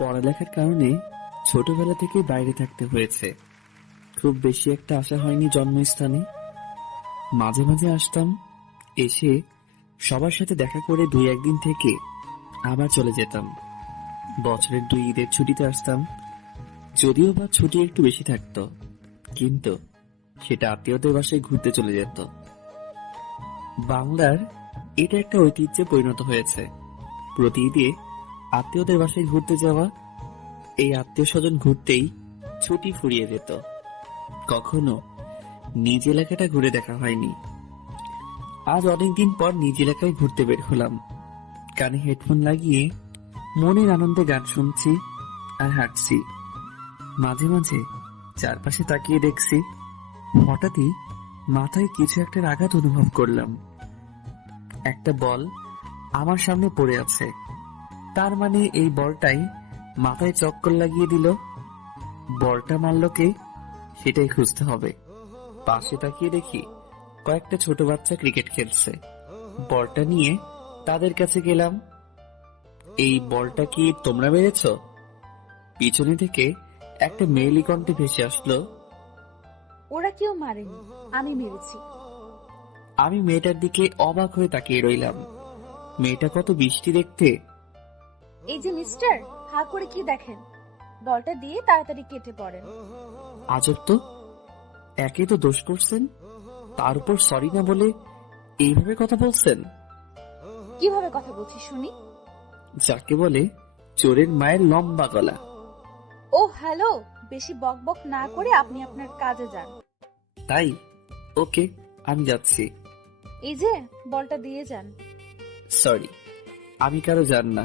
পড়ালেখার কারণে ছোটবেলা থেকে বাইরে থাকতে হয়েছে। খুব বেশি একটা আসা হয়নি জন্মস্থানে। মাঝে মাঝে আসতাম, এসে সবার সাথে দেখা করে 2-1 দিন থেকে আবার চলে যেতাম। বছরের 2 ঈদের ছুটিতে আসতাম, যদিও বা ছুটি একটু বেশি থাকতো, কিন্তু সেটা আত্মীয়দের বাসায় ঘুরতে চলে যেত। বাংলার এটা একটা ঐতিহ্যে পরিণত হয়েছে। প্রতি ঈদে আত্মীয়দের বাসায় ঘুরতে যাওয়া। এই আত্মীয় স্বজন ঘুরতেই ছুটি ফুরিয়ে যেত। কখনো নিজ এলাকাটা ঘুরে দেখা হয়নি। আজ অনেকদিন পর নিজ এলাকায় ঘুরতে বের হলাম। কানে হেডফোন লাগিয়ে মনের আনন্দে গান শুনছি আর হাঁটছি। মাঝে মাঝে চারপাশে তাকিয়ে দেখছি, হঠাৎই মাথায় কিছু একটা আঘাত অনুভব করলাম। একটা বল আমার সামনে পড়ে আছে, তার মানে এই বলটাই মাথায় চক্কর লাগিয়ে দিল। বলটা মারল কে, সেটাই খুঁজতে হবে। পাশে তাকিয়ে দেখি কয়েকটা ছোট বাচ্চা ক্রিকেট খেলছে। বলটা নিয়ে তাদের কাছে গেলাম। এই বলটা কি তোমরা মেরেছ? পিছনে থেকে একটা মেয়েলি কণ্ঠে ভেসে আসলো। ওরা কেউ মারেনি, আমি মেরেছি। আমি মেয়েটার দিকে অবাক হয়ে তাকিয়ে রইলাম। মেয়েটা কত বৃষ্টি দেখতে। এই যে মিস্টার, হা করে কি দেখেন? বলটা দিয়ে তাড়াতাড়ি কেটে পড়েন। আজব তো, একে তো দোষ করছেন, তার উপর সরি না বলে এইভাবে কথা বলছেন। কিভাবে কথা বলছি শুনি? যাকে বলে চোরের মায়ের লম্বা গলা। ও হ্যালো, বেশি বকবক না করে আপনি আপনার কাজে যান। তাই? ওকে, আমি যাচ্ছি। এই যে বলটা দিয়ে যান। সরি, আমি কারো জান না।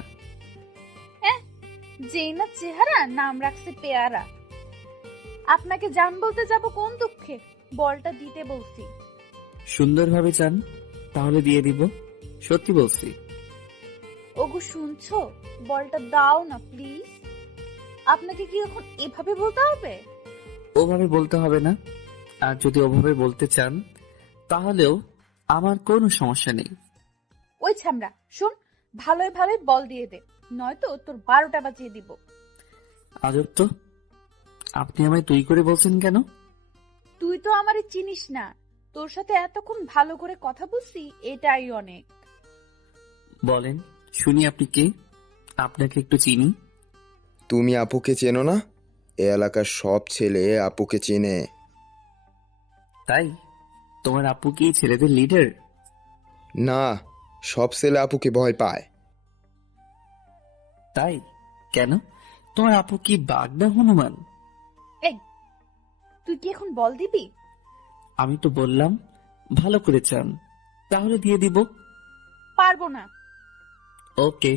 যেই না চেহারা, নাম রাখছে পেয়ারা। আপনাকে জান বলতে যাব কোন দুঃখে? বলটা দিতে বলছি। সুন্দরভাবে চান, তাহলে দিয়ে দিব। সত্যি বলছি। ওগো শুনছো, বলটা দাও না প্লিজ। আপনাকে কি এখন এভাবে বলতে হবে? ওভাবে বলতে হবে না, আর যদি ওভাবে বলতে চান তাহলেও আমার কোনো সমস্যা নেই। ওই ছামড়া শোন, ভালোই ভালোই বল দিয়ে দে, নয়তো তোর 12টা বাজিয়ে দিব। আজব তো, আপনি আমায় তুই করে বলছেন কেন? তুই তো আমারে চিনিস না, তোর সাথে এতক্ষণ ভালো করে কথা বলছি, এটাই অনেক। বলেন শুনি, আপনি কে? আপনাকে একটু চিনি। তুমি আপুকে চেনো না? এ এলাকার সব ছেলে আপুকে চেনে। তাই? তোমার আপু কি ছেলেদের লিডার? না, সব ছেলে আপুকে ভয় পায়। তাই? কেন? তোমার আপু কি বাঘ না হনুমান? এই, তুই কি এখন বল দিবি? আমি তো বললাম ভালো করে চান, তাহলে দিয়ে দিব। পারবো না। ওকে।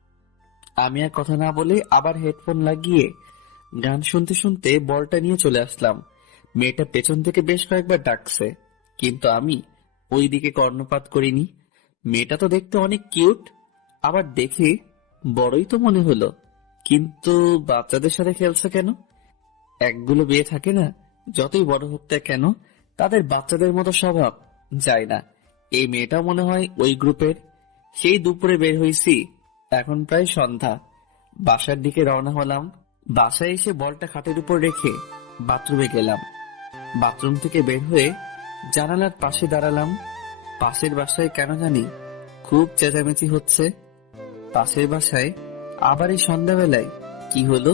আমি আর কথা না বলে আবার হেডফোন লাগিয়ে গান শুনতে শুনতে বলটা নিয়ে চলে আসলাম। মেয়েটা পেছন থেকে বেশ কয়েকবার ডাকছে, কিন্তু আমি ওই দিকে কর্ণপাত করিনি। মেয়েটা তো দেখতে অনেক কিউট, আবার দেখে বড়ই তো মনে হলো, কিন্তু বাচ্চাদের সাথে খেলছে কেন? একগুলো বিয়ে থাকে না, যতই বড় হোক না কেন তাদের বাচ্চাদের মতো স্বভাব যায় না। এই মেয়েটাও মনে হয় ওই গ্রুপের। সেই দুপুরে বের হইছি, এখন প্রায় সন্ধ্যা। বাসার দিকে রওনা হলাম। বাসায় এসে বলটা খাটের উপর রেখে বাথরুমে গেলাম। বাথরুম থেকে বের হয়ে জানালার পাশে দাঁড়ালাম। পাশের বাসায় কেন জানি খুব চেঁচামেচি হচ্ছে। পাশের বাসায় আবার এই সন্ধ্যাবেলায় কি হলো?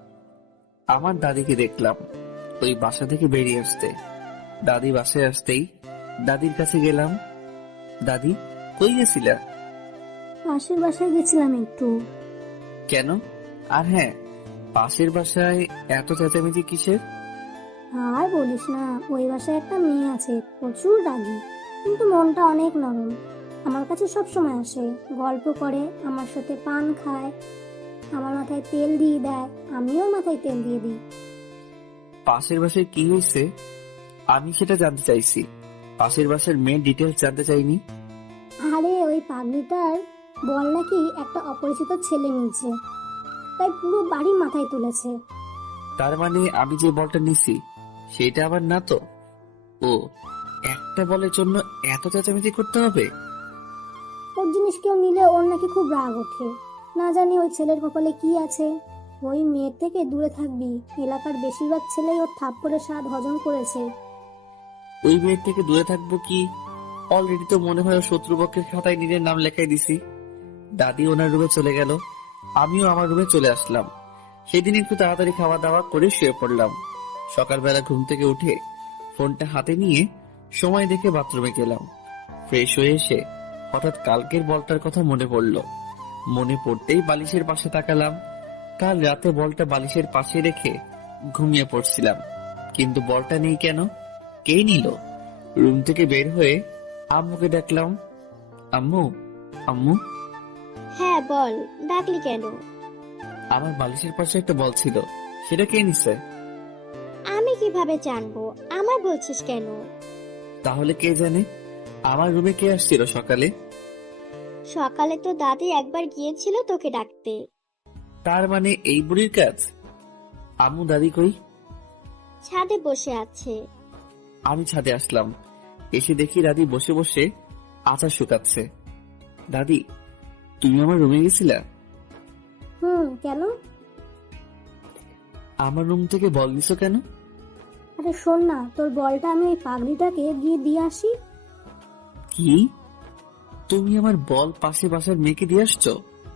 আমার দাদিকে দেখলাম ওই বাসা থেকে বেরিয়ে আসতে। দাদি বাসায় আসতেই দাদির কাছে গেলাম। দাদি, কই গেছিলা? পাশের বাসায় গেছিলাম একটু। কেন? আর হ্যাঁ, পাশের বাসায় এত চেঁচামেচি কিসের? আর বলিস না, ওই বাসায় একটা মেয়ে আছে, প্রচুর রাগী, কিন্তু মনটা অনেক নরম। আমার কাছে সব সময় আসে, গল্প করে, আমার সাথে পান খায়, আমার মাথায় তেল দিয়ে দেয়, আমিও মাথায় তেল দিয়ে দিই। পাশের বাসায় কি হয়েছে আমি সেটা জানতে চাইছি, পাশের বাসার মেয়ের ডিটেলস জানতে চাইনি। আরে ওই পাগলিটার বল নাকি একটা অপরিচিত ছেলে নিয়েছে, তাই পুরো বাড়ি মাথায় তুলেছে। তার মানে আমি যে বলটা নিছি সেটা আবার না তো? ও, একটা বলের জন্য এত চেঁচামেচি করতে হবে? ওর জিনিস কেউ নিলে ওর নাকি খুব রাগ ওঠে। না জানি ওই ছেলের কপালে কি আছে। ওই মেয়ের থেকে দূরে থাকবি। এলাকার বেশিরভাগ ছেলেই ওর থাপ্পড়ের স্বাদ হজম করেছে। ওই মেয়ের থেকে দূরে থাকবো কি? অলরেডি তো মনে হয় ওর শত্রুপক্ষের খাতায় নিজের নাম লেখাই দিছি। দাদি ওনার রুমে চলে গেল, আমিও আমার রুমে চলে আসলাম। সেদিন একটু তাড়াতাড়ি খাওয়া দাওয়া করে শুয়ে পড়লাম। সকালবেলা ঘুম থেকে উঠে ফোনটা হাতে নিয়ে সময় দেখে বাথরুমে গেলাম। ফ্রেশ হয়ে এসে হঠাৎ কালকের বলটার কথা মনে পড়লো। মনে পড়তেই বালিশের পাশে তাকালাম। কাল রাতে বলটা বালিশের পাশে রেখে ঘুমিয়ে পড়ছিলাম, কিন্তু বলটা নেই কেন? কে নিল? রুম থেকে বের হয়ে আম্মুকে ডাকলাম, আম্মু আম্মু। হ্যাঁ বল, ডাকলি কেন? আমার বালিশের পাশে একটা বল ছিল, সেটা কে নিছে? আমি কিভাবে জানবো? আমার বলছিস কেন? তাহলে কে জানে? আমার রুমে কে আসছিল সকালে? সকালে তো দাদি একবার গিয়েছিল তোকে ডাকতে। তার মানে এই বুড়ির কাজ? আম্মু দাদি কই? ছাদে বসে আছে। আমি ছাদে আসলাম, এসে দেখি দাদি বসে বসে আচার শুকাচ্ছে। দাদি, তুমি আমার রুমে গেছিলা? কেন? আমার রুম থেকে বল নিছো কেন? আরে শোন না, তোর বলটা আমি ওই পাগড়িটাকে গিয়ে দিয়ে আসি। কি? তুমি আমার বল পাশে বাসার মেয়েকে দিয়ে আসছো?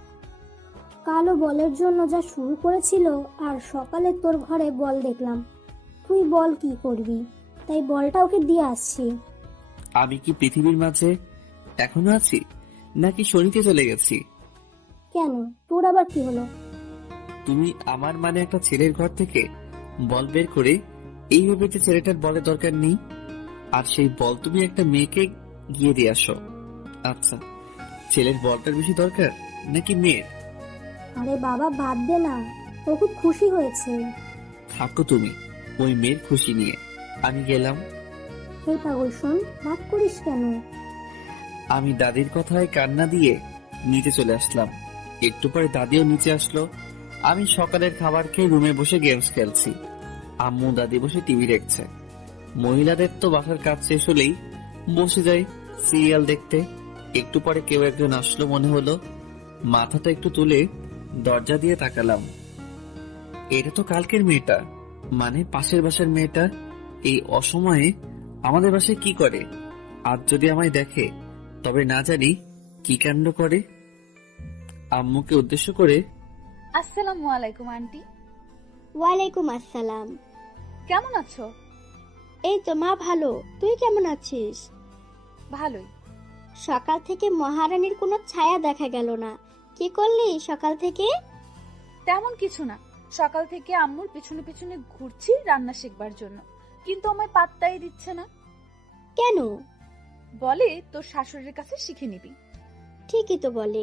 কালো বলের জন্য যা শুরু করেছিল, আর সকালে তোর ঘরে বল দেখলাম। তুই বল কি করবি, তাই বলটা ওকে দিয়ে আসছি। আমি কি পৃথিবীর মাঝে এখনো আছি, নাকি শনিতে চলে গেছি? কেন, তোর আবার কি হলো? তুমি আমার মানে একটা ছেলের ঘর থেকে বল বের করে এইভাবে যে ছেলেটার বলের দরকার নেই, আর সেই বল তুমি একটা মেয়েকে গিয়ে দিয়ে আসো। আচ্ছা, ছেলের বলটার বেশি দরকার নাকি মেয়ের? আরে বাবা বাদ দে না, ও খুব খুশি হয়েছে। থাকো তুমি ওই মেয়ের খুশি নিয়ে, আমি গেলাম। এই পাগল শোন, রাগ করিস কেন? আমি দাদির কথায় কান্না দিয়ে নিচে চলে আসলাম। একটু পরে দাদিও নিচে আসলো। আমি সকালের খাবার খেয়ে রুমে বসে গেমস খেলছি। আম্মু দাদি বসে টিভি দেখছে। মহিলাদের তো বাসার কাজ শেষ হলেই বসে যায় সিরিয়াল দেখতে। একটু পরে কেউ একজন আসলো মনে হলো। মাথাটা একটু তুলে দরজা দিয়ে তাকালাম। এটা তো কালকের মেয়েটা, মানে পাশের বাসার মেয়েটা। এই অসময়ে আমাদের বাসায় কি করে? আজ যদি আমায় দেখে তবে না জানি কি কাণ্ড করে। আম্মুকে উদ্দেশ্য করে, আসসালামু আলাইকুম আন্টি। ওয়ালাইকুম আসসালাম। কেমন আছো? এই তো মা ভালো, তুই কেমন আছিস? ভালোই। সকাল থেকে মহারানীর কোনো ছায়া দেখা গেল না। কি করলি সকাল থেকে? তেমন কিছু না, সকাল থেকে আম্মুর পিছনে পিছনে ঘুরছি রান্না শিখবার জন্য, কিন্তু আমায় পাত্তাই দিচ্ছে না। কেন? বলে তোর শাশুড়ির কাছে শিখে নিবি। ঠিকই তো বলে।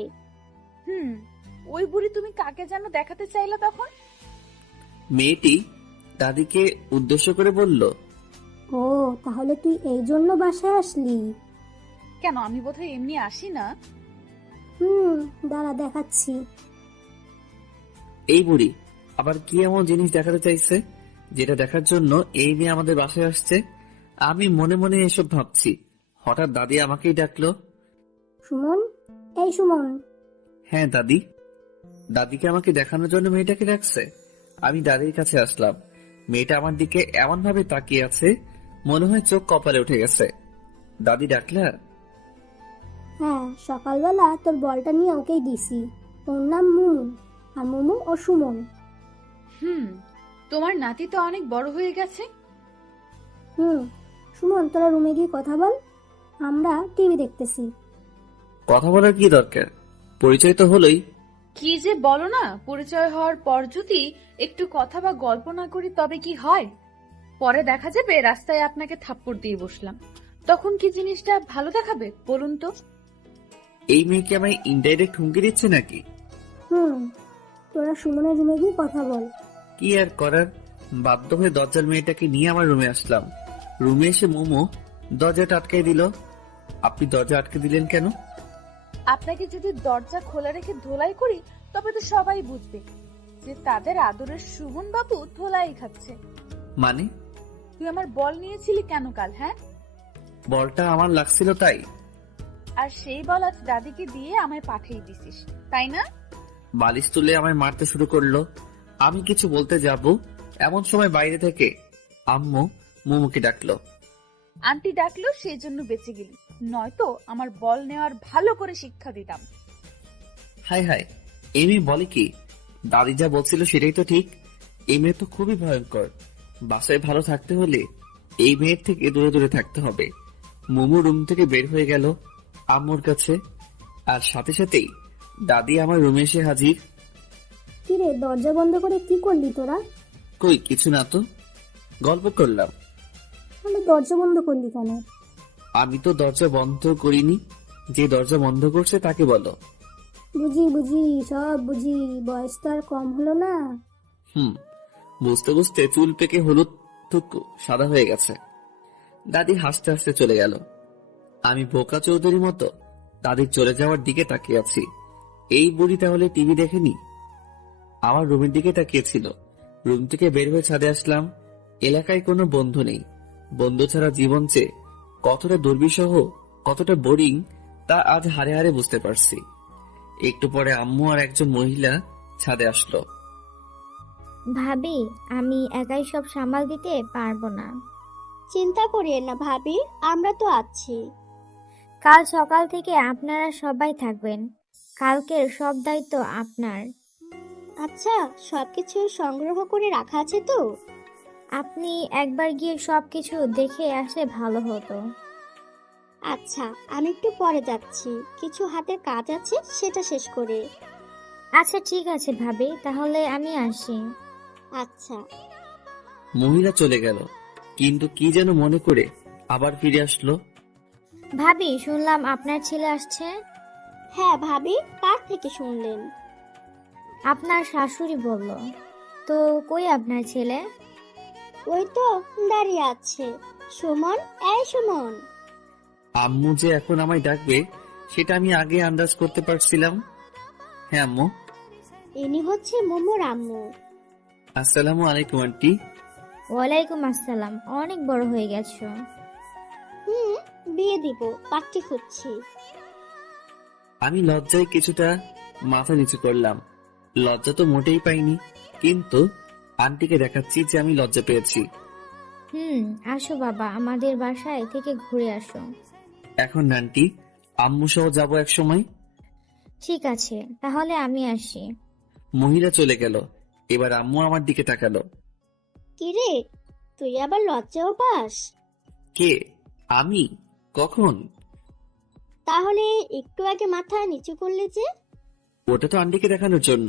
ওই বুড়ি তুমি কাকে যেন দেখাতে চাইলা তখন? মেয়েটি দাদিকে উদ্দেশ্য করে বলল, ও তাহলে তুই এই জন্য বাসায় আসলি? কেন, আমি বোধহয় এমনি আসি না? দাঁড়া দেখাচ্ছি। এই বুড়ি আবার কি এমন জিনিস দেখাতে চাইছে যেটা দেখার জন্য এই মেয়ে আমাদের বাসায় আসছে? আমি মনে মনে এসব ভাবছি, হঠাৎ দাদি আমাকেই ডাকলো। সুমন, এই সুমন। হ্যাঁ দাদি। দাদিকে আমাকে দেখানোর জন্য মেয়েটাকে ডাকছে। আমি দাদির কাছে আসলাম। মেয়েটা আমার দিকে এমন ভাবে তাকিয়ে আছে, মনে হয় চোখ কপালে উঠে গেছে। দাদি ডাকলা? হ্যাঁ, সকালবেলা তোর বলটা নিয়ে ওকেই দিছি। ওর নাম মুমু, আর মুমু ও সুমন। তোমার নাতি তো অনেক বড় হয়ে গেছে। সুমন, তোরা রুমে গিয়ে কথা বল, আমরা টিভি দেখতেছি। কথা বলার কি দরকার, পরিচয় তো হলোই। কি যে বলো না, পরিচয় হওয়ার পর যদি একটু কথা বা গল্প না করি তবে কি হয়? পরে দেখা যাবে রাস্তায় আপনাকে থাপ্পড় দিয়ে বসলাম, তখন কি জিনিসটা ভালো দেখাবে বলুন তো? এই মেয়েকে আমায় ইনডাইরেক্ট হুমকি দিচ্ছে নাকি? তোরা সুমনের রুমে গিয়ে কথা বল। কি আর করার, বাধ্য হয়ে দরজার মেয়েটাকে নিয়ে আমার রুমে আসলাম। রুমে এসে মোমো দরজাটা আটকে দিল। আপনি দরজা আটকে দিলেন কেন? আপনাকে যদি দরজা খোলা রেখে ধোলাই করি তবে তো সবাই বুঝবে যে তাদের আদরের সুমন বাবু ধোলাই খাচ্ছে। মানে? তুই আমার বল নিয়েছিলি কেন কাল? হ্যাঁ, বলটা আমার লাগছিল তাই। আর সেই বল আজ দাদিকে দিয়ে আমায় পাঠিয়ে দিছিস, তাই না? বালিশ তুলে আমায় মারতে শুরু করলো। আমি কিছু বলতে যাব এমন সময় বাইরে থেকে আম্মু মোমোকে ডাকলো। আন্টি ডাকলো সেই জন্য বেঁচে গেলি, নয়তো আমার বল নেওয়ার ভালো করে শিক্ষা দিতাম। হাই হাই, এই মেয়ে বলে কি? দাদি যা বলছিল সেটাই তো ঠিক। এই মেয়ে তো খুবই ভয়ঙ্কর। বাসায় ভালো থাকতে হলে এই মেয়ের থেকে দূরে দূরে থাকতে হবে। মোমো রুম থেকে বের হয়ে গেল আম্মুর কাছে, আর সাথে সাথেই দাদি আমার রুমে এসে হাজির। কিরে, দরজা বন্ধ করে কি করলি তোরা? কই কিছু না তো, গল্প করলাম। তাহলে দরজা বন্ধ করলি কেন? আমি তো দরজা বন্ধ করিনি, যে দরজা বন্ধ করছে তাকে বলো। বুঝি বুঝি, সব বুঝি, বয়স তো আর কম হলো না। বুঝতে বুঝতে চুল পেকে হলুদ টুকু সাদা হয়ে গেছে। দাদি হাসতে হাসতে চলে গেল। আমি বোকা চৌধুরীর মতো দাদির চলে যাওয়ার দিকে তাকিয়ে আছি। এই বুড়ি তাহলে টিভি দেখেনি? আমার রুমের দিকে তাকিয়েছিল। রুম থেকে বের হয়ে ছাদে আসলাম। এলাকায় কোনো বন্ধু নেই। বন্ধু ছাড়া জীবন চেয়ে কতটা দুর্বিষহ, কতটা বোরিং তা আজ হারে হারে বুঝতে পারছি। একটু পরে আম্মু আর একজন মহিলা ছাদে আসলো। ভাবি, আমি একাই সব সামাল দিতে পারবো না। চিন্তা করিয়েন না ভাবি, আমরা তো আছি। কাল সকাল থেকে আপনারা সবাই থাকবেন। কালকের সব দায়িত্ব আপনার। আচ্ছা, সবকিছু সংগ্রহ করে রাখা আছে তো? আপনি একবার গিয়ে সবকিছু দেখে আসলে ভালো হতো। আচ্ছা, আমি একটু পরে যাচ্ছি, কিছু হাতের কাজ আছে, সেটা শেষ করে। আচ্ছা ঠিক আছে ভাবি, তাহলে আমি আসি। আচ্ছা। মহিলা চলে গেল, কিন্তু কি যেন মনে করে আবার ফিরে আসলো। ভাবি, শুনলাম আপনার ছেলে আসছে। হ্যাঁ ভাবি, কার থেকে শুনলেন? আপনার শাশুড়ি বলল। তো কই আপনার ছেলে? ওই তো দাঁড়িয়ে আছে। সুমন, এই সুমন। আম্মু যে এখন আমায় ডাকবে সেটা আমি আগে আন্দাজ করতে পারছিলাম। হ্যাঁ আম্মু। ইনি হচ্ছে মোমোর আম্মু। আসসালামু আলাইকুম আন্টি। ওয়ালাইকুম আসসালাম, অনেক বড় হয়ে গেছো। বিয়ে দিব, পাত্রী খুঁজছি। আমি লজ্জায় কিছুটা মাথা নিচু করলাম। লজ্জা তো মোটেই পাইনি, কিন্তু আন্টিকে দেখাচ্ছি যে আমি লজ্জা পেয়েছি। আসো বাবা, আমাদের বাসায় থেকে ঘুরে আসো। এখন না আন্টি, আম্মু সহ যাবো এক সময়। ঠিক আছে, তাহলে আমি আসি। মহিলা চলে গেল। এবার আম্মু আমার দিকে তাকালো। কিরে, তুই আবার লজ্জাও পাস? কে? আমি? কখন? তাহলে একটু আগে মাথা নিচু করলে যে? ওটা তো আন্টিকে দেখানোর জন্য।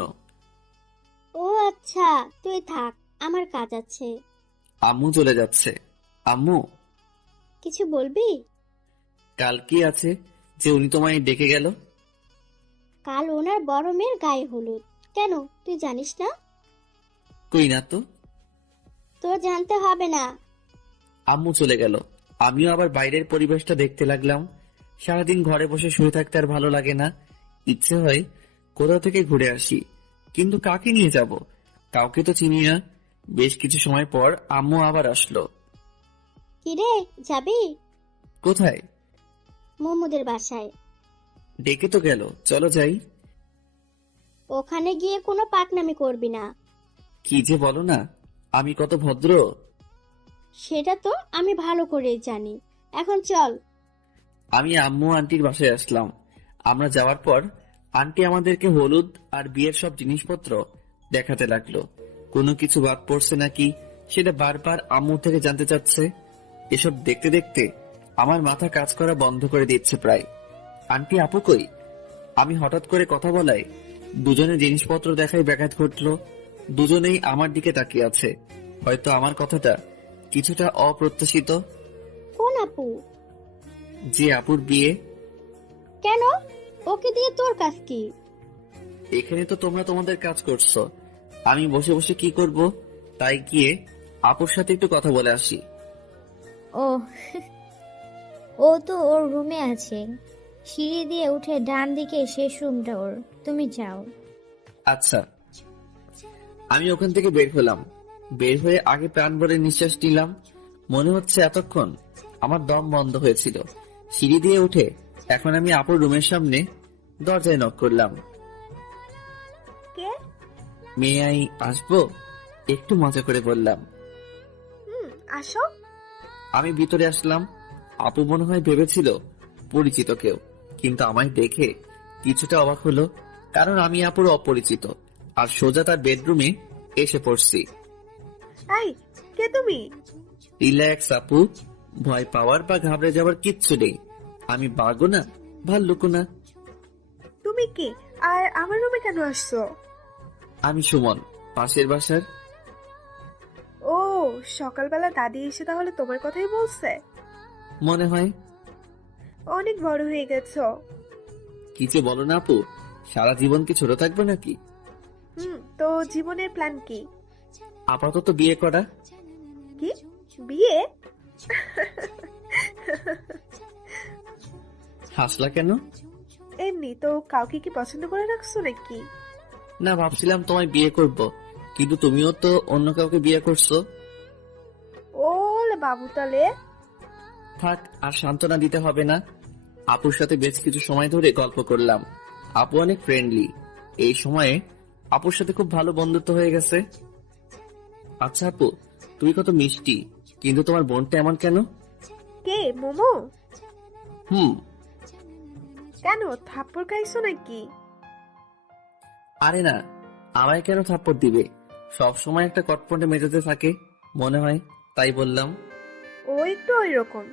ও আচ্ছা, তুই থাক, আমার কাজ আছে। আম্মু চলে যাচ্ছে। আম্মু, কিছু বলবি? কাল কি আছে যে উনি তোমায় ডেকে গেল? কাল ওনার বড় মেয়ের গায়ে হলুদ। কেন, তুই জানিস না? কই না তো। তোর জানতে হবে না। আম্মু চলে গেল। আমিও আবার বাইরের পরিবেশটা দেখতে লাগলাম। সারাদিন ঘরে বসে শুয়ে থাকতে আর ভালো লাগে না। ইচ্ছে হয় কোথাও থেকে ঘুরে আসি, কিন্তু কাকে নিয়ে যাব? কাউকে তো চিনি না। বেশ কিছু সময় পর আম্মু আবার আসলো। কিরে, যাবি? কোথায়? মোমোদের বাসায়। ডেকে তো গেল, চলো যাই। ওখানে গিয়ে কোনো পাকনামি করবি না। কি যে বলো না, আমি কত ভদ্র। সেটা তো আমি ভালো করেই জানি। এখন চল। আমি আম্মু আন্টির বাসায় আসলাম। আমরা যাওয়ার পর আন্টি আমাদেরকে হলুদ আর বিয়ের সব জিনিসপত্র দেখাতে লাগলো। কোনো কিছু বাদ পড়ছে নাকি সেটা বারবার আম্মু থেকে জানতে চাচ্ছে। এসব দেখতে দেখতে আমার মাথা কাজ করা বন্ধ করে দিচ্ছে প্রায়। আন্টি আপু কই? আমি হঠাৎ করে কথা বলায় দুজনে জিনিসপত্র দেখায় ব্যাঘাত ঘটলো। দুজনেই আমার দিকে তাকিয়ে আছে। হয়তো আমার কথাটা কিছুটা অপ্রত্যাশিত। কোন আপু? যে আপুর বিয়ে। কেন? ওকে দিয়ে তোর কাজ কি? এখানে তো তোমরা তোমাদের কাজ করছো, আমি বসে বসে কি করব? তাই গিয়ে আপুর সাথে একটু কথা বলে আসি। ও ও তো ওর রুমে আছে। সিঁড়ি দিয়ে উঠে ডান দিকে শেষ রুমটা ওর, তুমি যাও। আচ্ছা। আমি ওখান থেকে বের হলাম। বের হয়ে আগে প্রাণ ভরে নিঃশ্বাস নিলাম। মনে হচ্ছে এতক্ষণ আমার দম বন্ধ হয়েছিল। সিঁড়ি দিয়ে উঠে এখন আমি আপুর রুমের সামনে দরজায় নক করলাম। কে? মেয়ে আই আসবো? একটু মজা করে বললাম। আসো। আমি ভিতরে আসলাম। আপু মনে হয় ভেবেছিল পরিচিত কেউ, কিন্তু আমায় দেখে কিছুটা অবাক হলো, কারণ আমি আপুর অপরিচিত আর সোজা তার বেডরুমে এসে পড়ছি। এই, কে তুমি? রিল্যাক্স আপু, ভয় পাওয়ার বা ঘাবড়ে যাওয়ার কিচ্ছু নেই। আমি বাঘও না, ভাল্লুকও না। তুমি কে আর আমার রুমে কেন আসছো? আমি সুমন, পাশের বাসার। ও, সকালবেলা দাদি এসে তাহলে তোমার কথাই বলছে? মনে হয়। অনেক বড় হয়ে গেছো। কি যে বলো না আপু, সারা জীবন কি ছোট থাকবে নাকি? তো জীবনের প্ল্যান কি? আপাতত বিয়ে করা। কি, বিয়ে? হাসলা কেন? এমনি তো। কাউকে কি পছন্দ করে রাখছো নাকি? না, ভাবছিলাম তোমায় বিয়ে করব, কিন্তু তুমিও তো অন্য কাউকে বিয়ে করছো। ওলে বাবু, তাহলে থাক, আর সান্ত্বনা দিতে হবে না। আপুর সাথে বেশ কিছু সময় ধরে গল্প করলাম। আপু অনেক ফ্রেন্ডলি। এই সময়ে আপুর সাথে খুব ভালো বন্ধুত্ব হয়ে গেছে। আচ্ছা আপু, তুমি কত মিষ্টি, কিন্তু তোমার বোনটা এমন কেন? কে, মোমো? হুম। কেন, থাপ্পড় খাইছো নাকি? আরে না, আমায় কেন থাপ্পড় দিবে? সব সময় একটা কটপটে মেজাজে থাকে মনে হয়, তাই বললাম। ও একটু ওইরকম।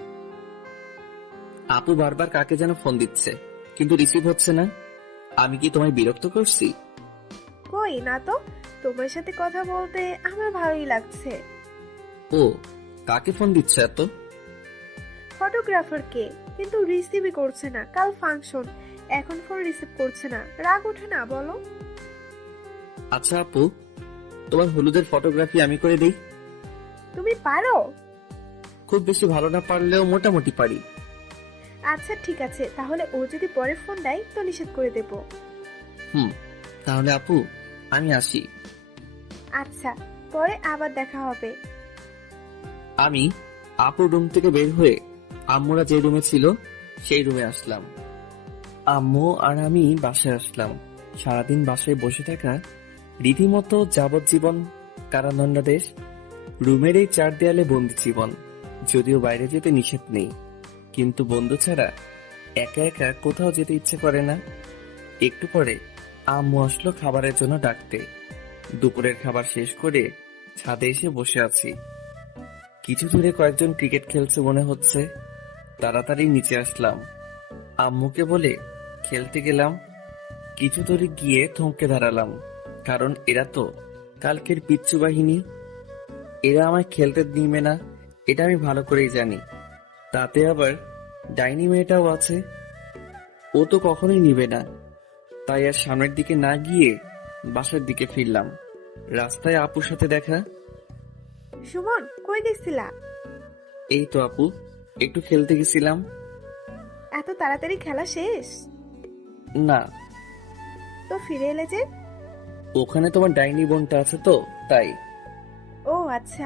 আপু বারবার কাকে যেন ফোন দিচ্ছে, কিন্তু রিসিভ হচ্ছে না। আমি কি তোমায় বিরক্ত করছি? কই না তো, তোমার সাথে কথা বলতে আমার ভালোই লাগছে। ও, কাকে ফোন দিচ্ছে এত? ফটোগ্রাফার কে, কিন্তু রিসিভই করছে না। কাল ফাংশন, এখন ফোন রিসিভ করছে না। রাগ ওঠে না বলো? আচ্ছা আপু, তোমার হলুদের ফটোগ্রাফি আমি করে দিই। তুমি পারো? খুব বেশি ভালো না পারলেও মোটামুটি পারি। আচ্ছা ঠিক আছে, তাহলে ও যদি পরে ফোন দেয় তো নিষেধ করে দেব। তাহলে আপু, আমি আসি। আচ্ছা, পরে আবার দেখা হবে। আমি আপুর রুম থেকে বের হয়ে আম্মুরা যে রুমে ছিল সেই রুমে আসলাম। আম্মু আর আমি বাসায় আসলাম। সারাদিন বাসায় বসে থাকা রীতিমতো যাবজ্জীবন কারাদণ্ডাদেশ। রুমের এই চার দেয়ালে বন্দি জীবন। যদিও বাইরে যেতে নিষেধ নেই, কিন্তু বন্ধু ছাড়া একা একা কোথাও যেতে ইচ্ছে করে না। একটু পরে আম্মু আসলো খাবারের জন্য ডাকতে। দুপুরের খাবার শেষ করে ছাদে এসে বসে আছি। কিছু দূরে কয়েকজন ক্রিকেট খেলছে মনে হচ্ছে। তাড়াতাড়ি নিচে আসলাম। আম্মুকে বলে খেলতে গেলাম। কিছু দূরে গিয়ে থমকে দাঁড়ালাম, কারণ এরা তো কালকের পিচ্চু বাহিনী। এরা আমায় খেলতে নিবে না, এটা আমি ভালো করেই জানি। তাতে আবার ডাইনি মেয়েটাও আছে, ও তো কখনোই নিবে না। তাই আর সামনের দিকে না গিয়ে বাসার দিকে ফিরলাম। রাস্তায় আপুর সাথে দেখা। সুমন, কই গেছিলা? এই তো আপু, একটু খেলতে গেছিলাম। এত তাড়াতাড়ি খেলা শেষ? না, তো ফিরে এলে যে? ওখানে তোমার ডাইনি বোনটা আছে তো, তাই। ও আচ্ছা।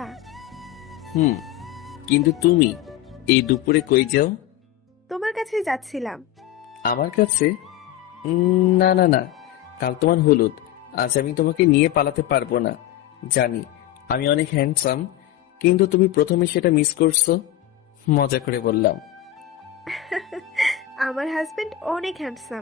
কিন্তু তুমি এই দুপুরে কই যাও? তোমার কাছেই যাচ্ছিলাম। আমার কাছে? না না না, কাল তোমার হলুদ, আজ আমি তোমাকে নিয়ে পালাতে পারবো না। জানি আমি অনেক হ্যান্ডসাম, কিন্তু তুমি প্রথমে সেটা মিস করছো। মজা করে বললাম। আমার হাজবেন্ড অনেক হ্যান্ডসাম।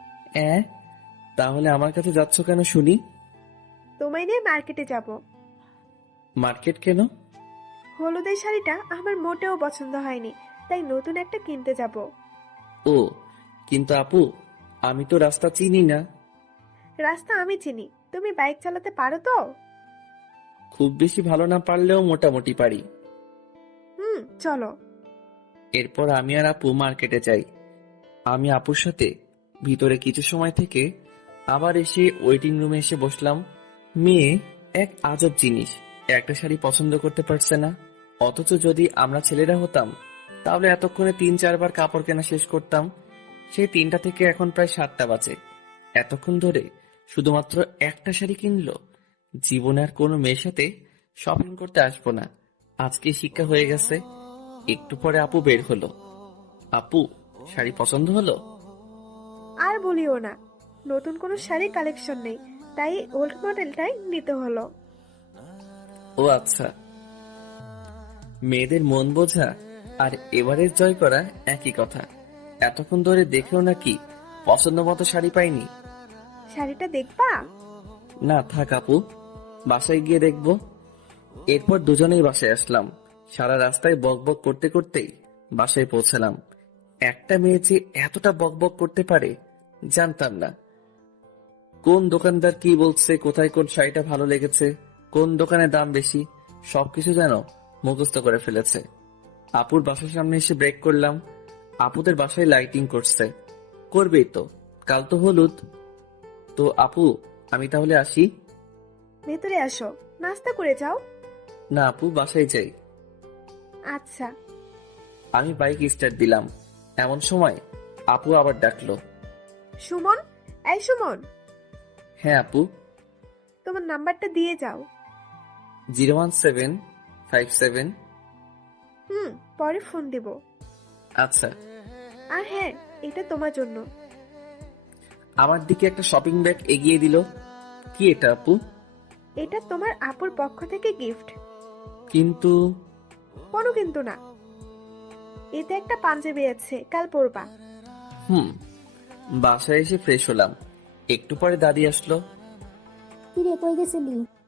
তাহলে আমার কাছে যাচ্ছ কেন শুনি? তোমায় নিয়ে মার্কেটে যাব। মার্কেট কেন? হলুদের শাড়িটা আমার মোটেও পছন্দ হয়নি, তাই নতুন একটা কিনতে যাব। ও, কিন্তু আপু, আমি তো রাস্তা চিনি না। রাস্তা আমি চিনি। তুমি বাইক চালাতে পারো তো? খুব বেশি ভালো না পারলেও মোটামুটি পারি। চলো। এরপর আমি আর আপু মার্কেটে যাই। আমি আপুর সাথে ভিতরে কিছু সময় থেকে আবার এসে ওয়েটিং রুমে এসে বসলাম। মেয়ে এক আজব জিনিস, একটা শাড়ি পছন্দ করতে পারছে না। অথচ যদি আমরা ছেলেরা হতাম তাহলে এতক্ষণে 3-4 বার কাপড় কেনা শেষ করতাম। সেই 3টা থেকে এখন প্রায় 7টা বাজে। এতক্ষণ ধরে শুধুমাত্র একটা শাড়ি কিনলো। জীবনে আর কোনো মেয়ের সাথে শপিং করতে আসবো না, আজকে শিক্ষা হয়ে গেছে। একটু পরে আপু বের হলো। আপু, শাড়ি পছন্দ হলো? আর বলিও না, নতুন কোনো শাড়ি কালেকশন নেই, তাই ওল্ড মডেলটাই নিতে হলো। ও আচ্ছা, মেয়েদের মন বোঝা আর এবারের জয় করা একই কথা। এতক্ষণ ধরে দেখেও নাকি পছন্দ মতো শাড়ি পাইনি? শাড়িটা দেখবা? না থাক আপু, বাসায় গিয়ে দেখবো। এরপর দুজনেই বাসায় আসলাম। সারা রাস্তায় বকবক করতে করতেই বাসায় পৌঁছালাম। একটা মেয়ে যে এতটা বকবক করতে পারে জানতাম না। কোন দোকানদার কি বলছে, কোথায় কোন শাড়িটা ভালো লেগেছে, কোন দোকানে দাম বেশি, সবকিছু যেন মুখস্থ করে ফেলেছে। আপুর বাসার সামনে এসে ব্রেক করলাম। আপুদের বাসায় লাইটিং করছে, করবেই তো, কাল তো হলুদ। তো আপু, আমি তাহলে আসি? ভেতরে আসো, নাস্তা করে যাও। না আপু, বাসায় যাই। আচ্ছা। আমি বাইক স্টার্ট দিলাম, এমন সময় আপু আবার ডাকলো। সুমন, এই সুমন, হ্যাঁ আপু। তোমার নাম্বারটা দিয়ে যাও। 01757। পরে ফোন দিব। আচ্ছা। আর হ্যাঁ, এটা তোমার জন্য। আমার দিকে একটা শপিং ব্যাগ এগিয়ে দিল। কি এটা আপু? এটা তোমার আপুর পক্ষ থেকে গিফট। কিন্তু কোনো কিন্তু না, এতে একটা পাঞ্জাবি আছে, কাল পরবা। বাসায় এসে ফ্রেশ হলাম। একটু পরে দাদি আসলো। কিরে কই গেছিলি?